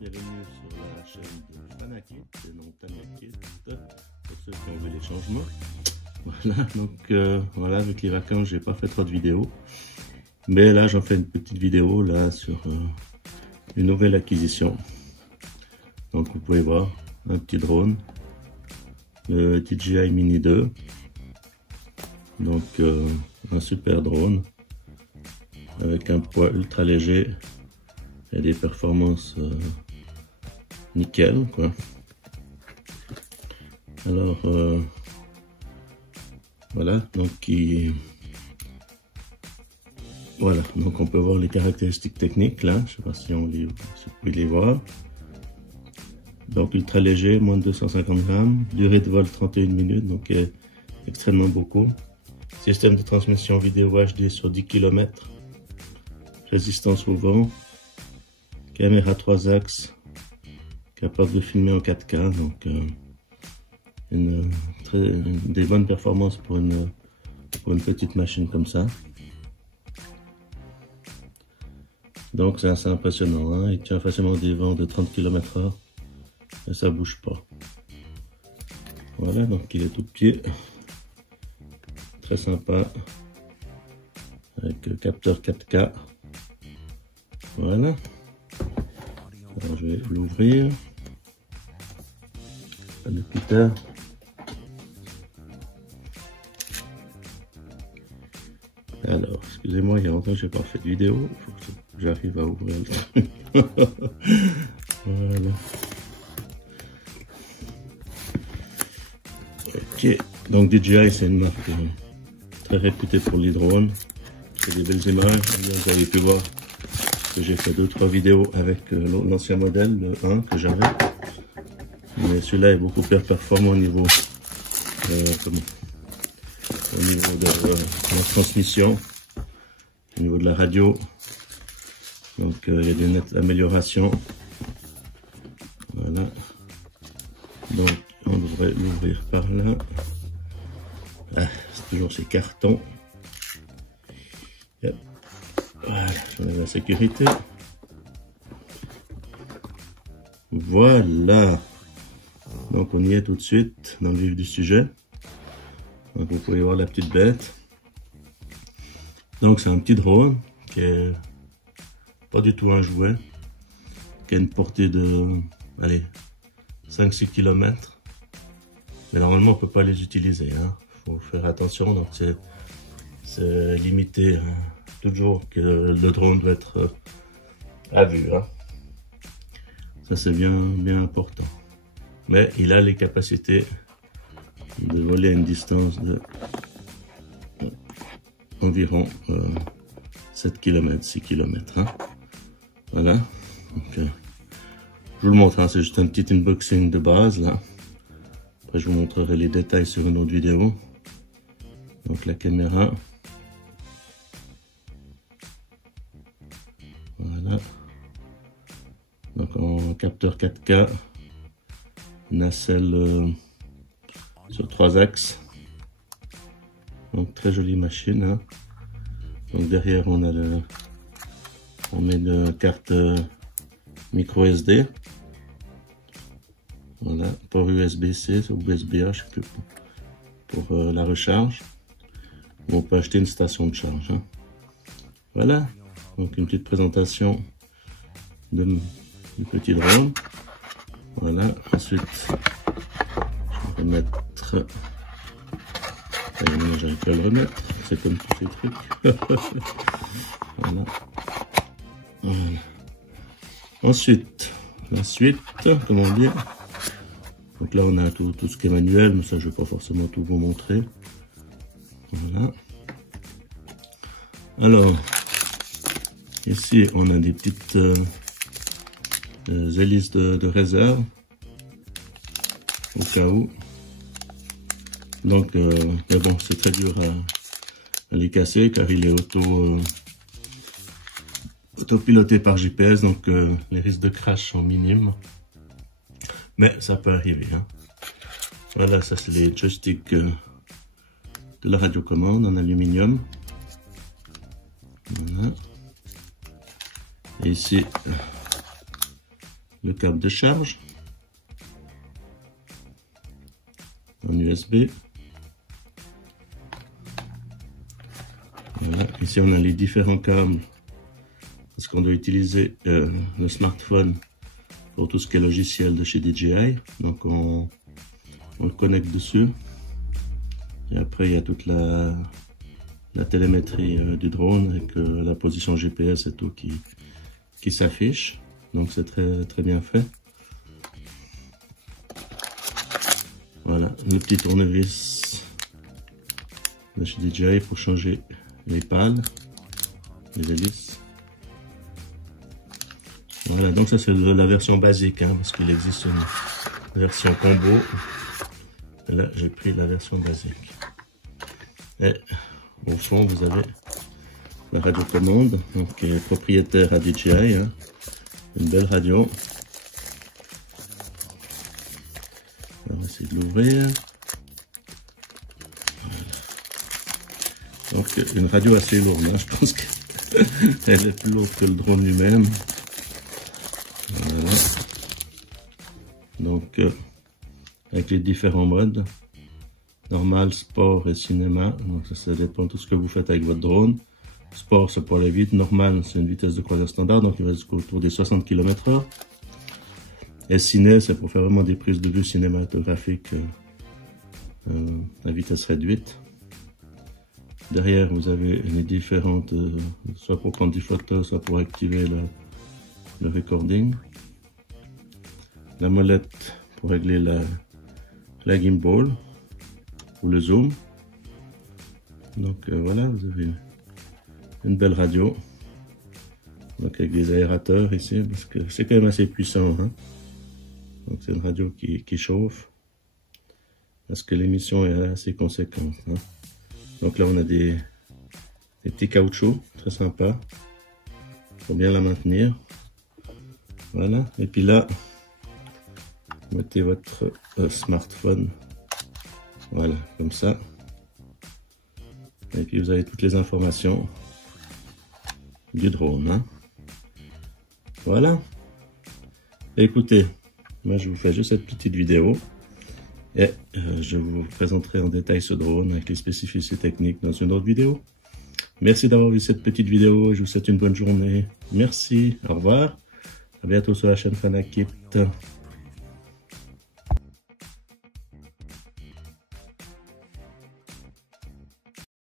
Bienvenue sur la chaîne de Fanakit, et non Tanakit, pour ceux qui ont vu les changements. Voilà, donc voilà, avec les vacances, j'ai pas fait trop de vidéos. Mais là, j'en fais une petite vidéo là sur une nouvelle acquisition. Donc vous pouvez voir, un petit drone, le DJI Mini 2. Donc un super drone avec un poids ultra léger et des performances nickel quoi. Alors voilà, voilà, donc on peut voir les caractéristiques techniques là, je sais pas si vous pouvez les voir. Donc ultra léger, moins de 250 grammes, durée de vol 31 minutes, donc extrêmement beaucoup. Système de transmission vidéo HD sur 10 km, résistance au vent, caméra 3 axes, capable de filmer en 4K, donc des bonnes performances pour une petite machine comme ça. Donc c'est assez impressionnant, hein. Il tient facilement des vents de 30 km/h et ça bouge pas. Voilà, donc il est tout petit, très sympa, avec capteur 4K. Voilà. Alors, je vais l'ouvrir. Le cutter. Alors, excusez-moi, il y a longtemps que j'ai pas fait de vidéo. Il faut que j'arrive à ouvrir le truc. Voilà. Ok. Donc DJI, c'est une marque très réputée pour les drones. C'est des belles images. Vous avez pu voir que j'ai fait 2-3 vidéos avec l'ancien modèle, le 1 que j'avais. Mais celui-là est beaucoup plus performant au niveau de la transmission, au niveau de la radio. Donc il y a des nettes améliorations. Voilà. Donc on devrait l'ouvrir par là. Ah, c'est toujours ces cartons. Yep. Voilà, j'enlève la sécurité. Voilà. Donc on y est tout de suite dans le vif du sujet. Donc vous pouvez voir la petite bête. Donc c'est un petit drone qui est pas du tout un jouet, qui a une portée de 5-6 km. Mais normalement on peut pas les utiliser, hein. Faut faire attention, donc c'est limité, hein. Toujours que le drone doit être à vue, hein. Ça c'est bien important. Mais il a les capacités de voler à une distance de environ 7 km, 6 km. Hein. Voilà. Donc, je vous le montre, hein, c'est juste un petit unboxing de base là. Après je vous montrerai les détails sur une autre vidéo. Donc la caméra. Voilà. Donc en capteur 4K. Nacelle sur 3 axes. Donc très jolie machine, hein. Donc derrière on met une carte micro SD. Voilà, port USB-C ou USB-A, je sais plus, pour la recharge. On peut acheter une station de charge, hein. Voilà, donc une petite présentation du petit drone. Voilà, ensuite je vais remettre, j'arrive pas à le remettre, c'est comme tous ces trucs. Voilà. Voilà. Ensuite, la suite, comment dire. Donc là on a tout ce qui est manuel, mais ça je vais pas forcément tout vous montrer. Voilà. Alors, ici on a des petites hélices de réserve au cas où. Donc mais bon, c'est très dur à les casser car il est autopiloté par GPS, donc les risques de crash sont minimes, mais ça peut arriver, hein. Voilà, ça c'est les joysticks de la radiocommande en aluminium. Voilà. Et ici le câble de charge en USB. Voilà. Ici on a les différents câbles parce qu'on doit utiliser le smartphone pour tout ce qui est logiciel de chez DJI. Donc on le connecte dessus. Et après il y a toute la télémétrie du drone avec la position GPS et tout qui s'affiche. Donc c'est très bien fait. Voilà, le petit tournevis de chez DJI pour changer les pales, les hélices. Voilà, donc ça c'est la version basique, hein, parce qu'il existe une version combo. Et là j'ai pris la version basique. Et au fond vous avez la radiocommande, donc qui est propriétaire à DJI, hein. Une belle radio. On va essayer de l'ouvrir. Donc une radio assez lourde, hein. Je pense qu'elle est plus lourde que le drone lui-même. Voilà. Donc avec les différents modes, normal, sport et cinéma. Donc ça dépend de tout ce que vous faites avec votre drone. Sport, c'est pour aller vite. Normal, c'est une vitesse de croisière standard, donc il va autour des 60 km/h. Et ciné, c'est pour faire vraiment des prises de vue cinématographiques à vitesse réduite. Derrière, vous avez les différentes, soit pour prendre des photos, soit pour activer le recording. La molette pour régler la gimbal ou le zoom. Donc voilà, vous avez une belle radio. Donc avec des aérateurs ici, parce que c'est quand même assez puissant, hein. Donc c'est une radio qui chauffe, parce que l'émission est assez conséquente, hein. Donc là on a des petits caoutchoucs, très sympa, pour bien la maintenir. Voilà, et puis là, vous mettez votre smartphone, voilà, comme ça. Et puis vous avez toutes les informations du drone, hein. Voilà. Écoutez, moi je vous fais juste cette petite vidéo. Et je vous présenterai en détail ce drone avec les spécificités techniques dans une autre vidéo. Merci d'avoir vu cette petite vidéo. Je vous souhaite une bonne journée. Merci. Au revoir. À bientôt sur la chaîne Fanakit.